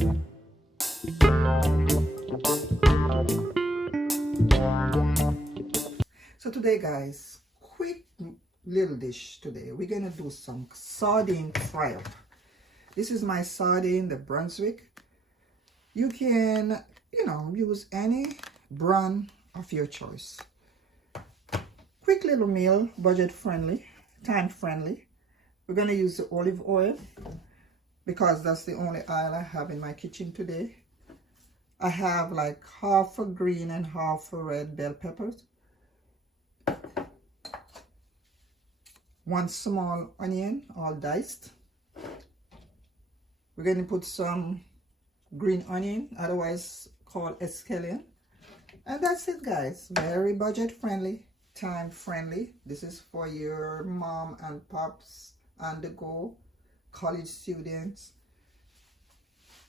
So today guys, quick little dish today. We're gonna do some sardine fry up. This is my sardine, the Brunswick. You can, use any brand of your choice. Quick little meal, budget friendly, time friendly. We're gonna use the olive oil because that's the only oil I have in my kitchen today. I have like half a green and half a red bell peppers. 1 small onion, all diced. We're going to put some green onion, otherwise called escallion. And that's it guys. Very budget friendly, time friendly. This is for your mom and pops on the go, college students.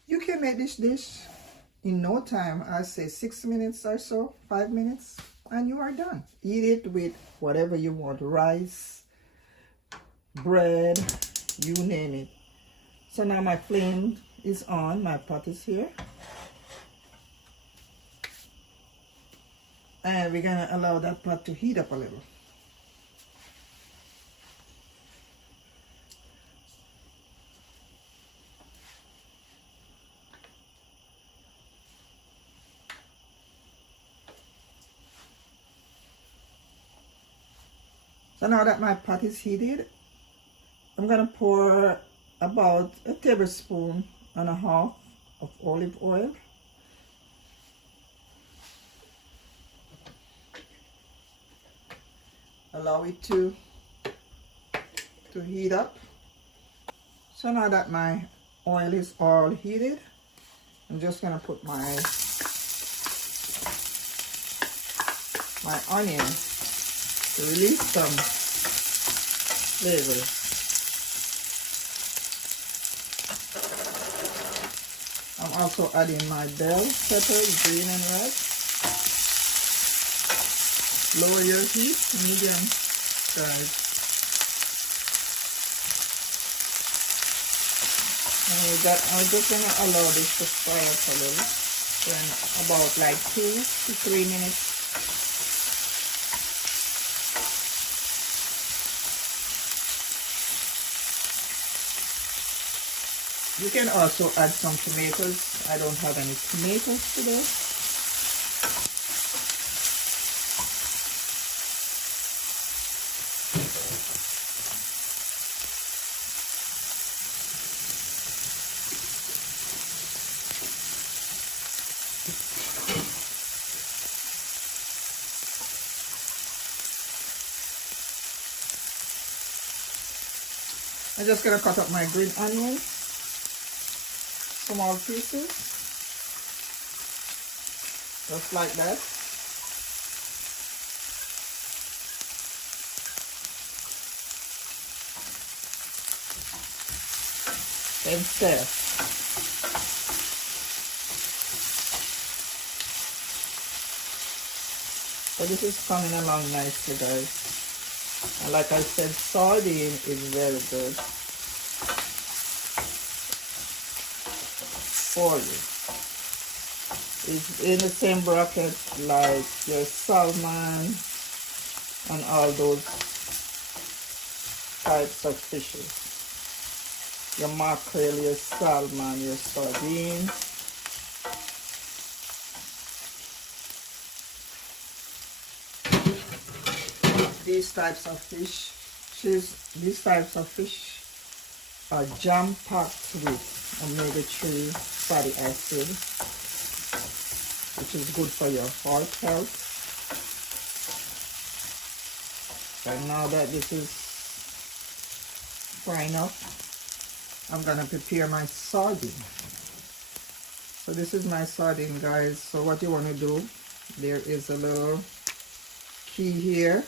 You can make this dish in no time. I say 6 minutes or so, 5 minutes, and you are done. Eat it with whatever you want, rice, bread, you name it. So now my flame is on, my pot is here, and we're gonna allow that pot to heat up a little. So now that my pot is heated, I'm gonna pour about a tablespoon and a half of olive oil. Allow it to heat up. So now that my oil is all heated, I'm just gonna put my onion to release some flavor. I'm also adding my bell pepper, green and red. Lower your heat, medium guys. And with that, I'm just gonna allow this to fry up a little. Then about like 2 to 3 minutes. You can also add some tomatoes. I don't have any tomatoes today. I'm just gonna cut up my green onions. Small pieces, just like that. And stir. So this is coming along nicely guys. And like I said, sardine is very good for you. It's in the same bracket like your salmon and all those types of fishes. Your mackerel, your salmon, your sardine. These types of fish are jam-packed with omega-3 fatty acid, which is good for your heart health. And now that this is frying up, I'm gonna prepare my sardine. So this is my sardine guys. So what you want to do, there is a little key here.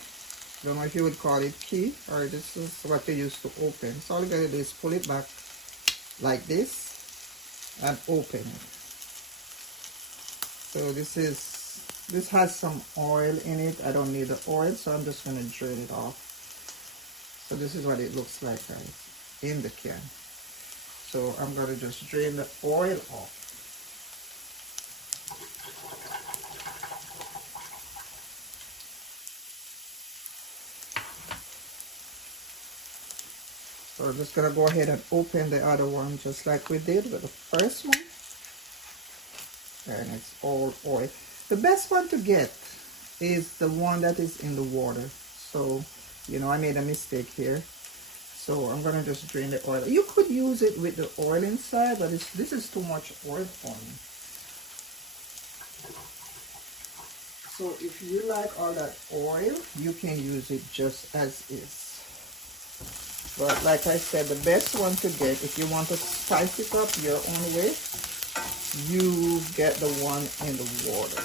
Don't know if you would call it key, or this is what they use to open. So all you gotta do is pull it back like this and open it. So this has some oil in it. I don't need the oil, so I'm just gonna drain it off. So this is what it looks like guys in the can. So I'm going to just drain the oil off. So we're just going to go ahead and open the other one just like we did with the first one. And it's all oil. The best one to get is the one that is in the water. So, you know, I made a mistake here. So I'm going to just drain the oil. You could use it with the oil inside, but this is too much oil for me. So if you like all that oil, you can use it just as is. But like I said, the best one to get, if you want to spice it up your own way, you get the one in the water.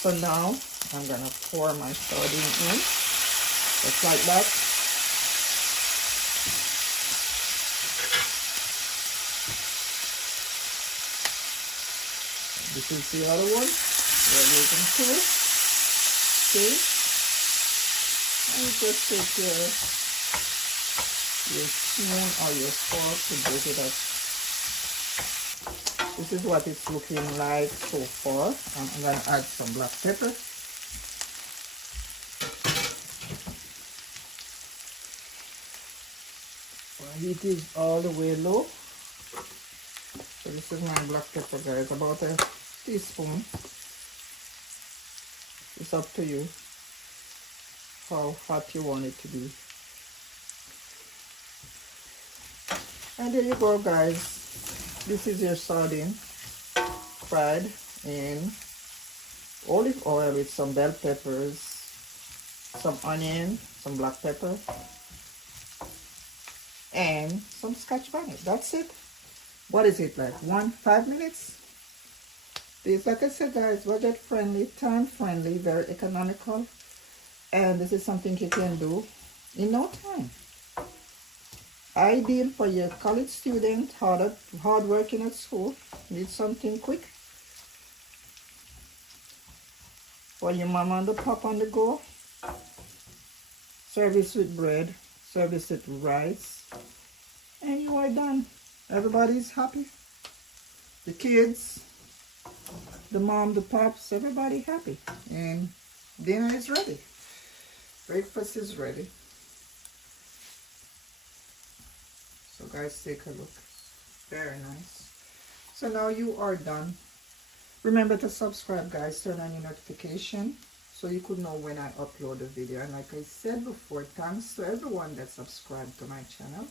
So now I'm going to pour my sardine in, just like that. This is the other one we're using too. See? And you just take your spoon or your fork to break it up. This is what it's looking like so far. I'm going to add some black pepper. My heat is all the way low. So this is my black pepper, guys, about a teaspoon. It's up to you how hot you want it to be. And there you go, guys. This is your sardine fried in olive oil with some bell peppers, some onion, some black pepper, and some Scotch bonnet. That's it. What is it, like 5 minutes? This, like I said, guys, budget friendly, time friendly, very economical, and this is something you can do in no time. Ideal for your college student, hard working at school, need something quick. For your mama and the pop on the go, service with bread, service with rice, and you are done. Everybody's happy. The kids, the mom, the pops, everybody happy. And dinner is ready. Breakfast is ready. So guys, take a look. Very nice. So now you are done. Remember to subscribe, guys. Turn on your notification so you could know when I upload a video. And like I said before, thanks to everyone that subscribed to my channel.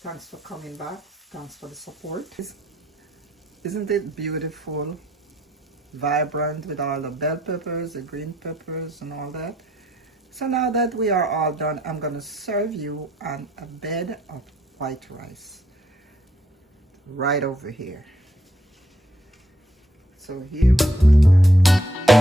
Thanks for coming back. Thanks for the support. Isn't it beautiful? Vibrant with all the bell peppers, the green peppers and all that. So now that we are all done, I'm going to serve you on a bed of white rice right over here. So here we go.